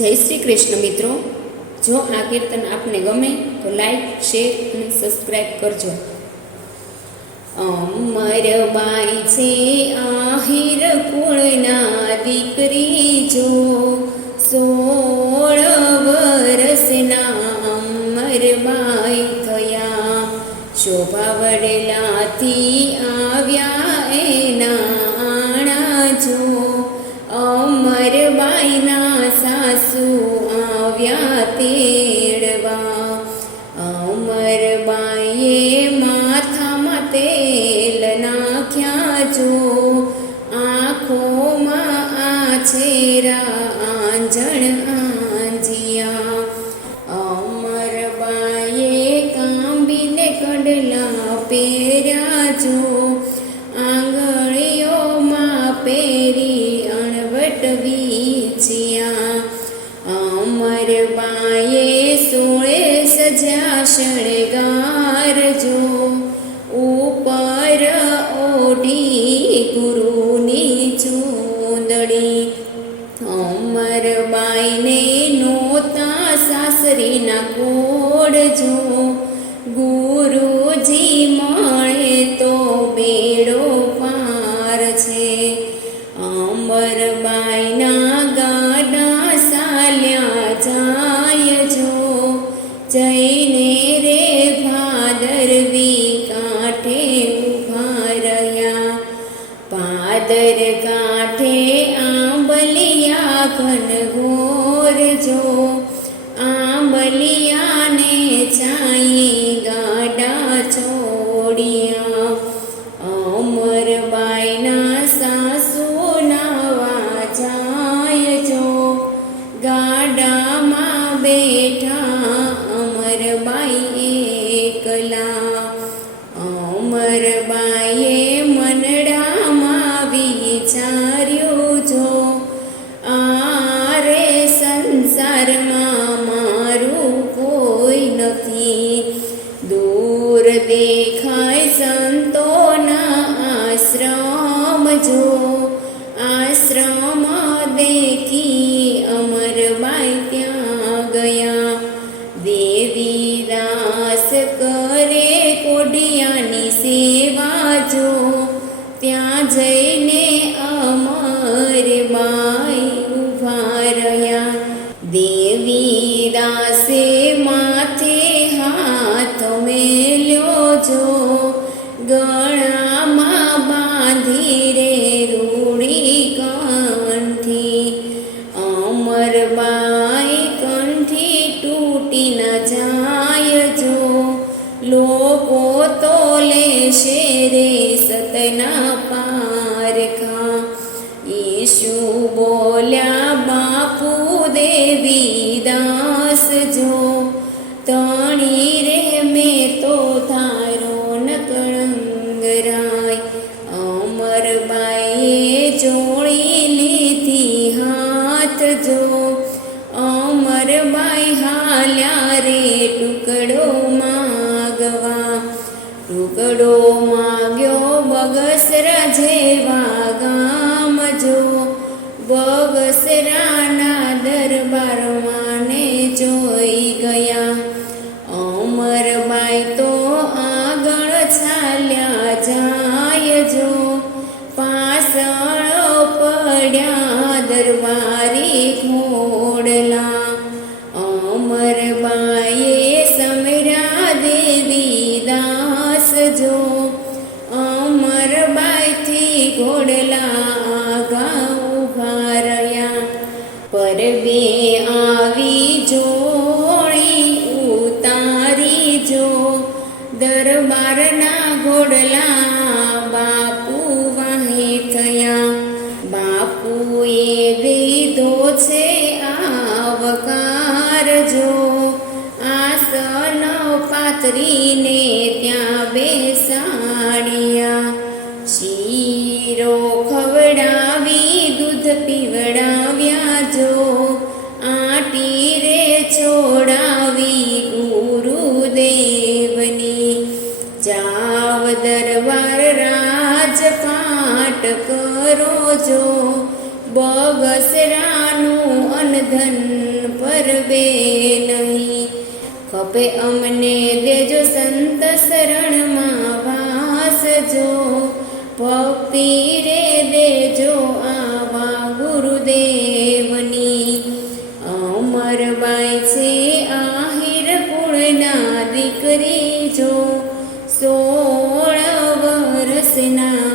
જય શ્રી કૃષ્ણ મિત્રો, જો આ કીર્તન આપને ગમે તો લાઈક, શેર અને સબસ્ક્રાઈબ કરજો. અમરબાઈ છે આહિર કુળના દીકરી જો, 16 વર્ષના અમરબાઈ થયા. શોભા વડલાથી આવ્યા એના આણા જો, અમરબાઈના સાસુ આવ્યા તેડવા. અમરબાઈએ માથામાં તેલ નાખ્યા જો, આંખોમાં આછેરા આંજણ આંજિયા. અમરબાઈએ કાંબીને કડલા પહેર્યા જો, આંગળીઓમાં પહેરી અણવટ વીછિયા. અમરબાઈએ 16 સજ્યા શણગાર જો, ઉપર ઓઢી ગુરુની ચૂંદડી. અમરબાઈને નોતા સાસરીના કોડ જો, ગુરુજી મળે તો બેડો પાર છે. અમરબાઈના ગાડા સાલ્યા જાય જો, જઈને રે ભાદરવી કાંઠે ઊભા રહ્યા. ભાદર કાંઠે આંબલિયા ઘનઘોર જો, આંબલિયાને છાંયે ગાડા છોડ્યા. અમરબાઈના સાસુ નાવા જાય જો, ગાડામાં બેઠા અમરબાઈ એકલા. અમરબાઈએ મનડામાં વિચાર્યું જો, આ રે સંસારમાં મારું કોઈ નથી. દૂર દેખાય સંતોના આશ્રમ જો, આશ્રમ દેખી અમરબાઈ ત્યાં ગયા. દેવીદાસ કરે કોડિયાની સેવા જો, ત્યાં જઈને અમરબાઈ ઊભા રહ્યા. દેવીદાસે માથે હાથ મેલ્યો જો, ગળામાં બાંધી રે રૂડી કંઠી. અમરબાઈ કંઠી તૂટી ન જાય જો, લોકો તો લેશે રે સતના પારખા. ઈશુ બોલ્યા બાપુ દેવીદાસ જો, તણી રે મેં તો તારો નકળંગ રાય. અમરબાઈએ જોડી લીધી હાથ જો, અમરબાઈ હાલ્યા રે ટુકડો માગવા. ટુકડો માગ્યો બગસરા જેવા ગામ જો, બગસરાના દરબારમાં ને જોઈ ગયા. અમરબાઈ તો આગળ ચાલ્યા જાય જો, પાછળ પડ્યા દરબારી ઘોડલા. અમરબાઈએ સમર્યા દેવીદાસ જો, અમરબાઈથી ઘોડલા આગા ઊભા રહ્યા. પરબે આવી જોડી ઉતારી જો, દરબારના ઘોડલા બાપુ વાહે થયા. બાપુએ દીધો છે આવકાર જો, આસન પાથરીને ત્યાં બેસાડ્યા. શીરો ખવડાવી દૂધ પીવડાવ્યા જો, આટી રે છોડાવી ગુરુદેવની. જાવ દરબાર રાજપાટ કરો જો, બગસરાનું અનધન પરવે નહીં. ખપે અમને દેજો સંત શરણમાં વાસજો, ભક્તિ રે દેજો આવા ગુરુદેવની. અમરબાઈ છે આહિર કુળના દીકરી જો, 16 વર્ષના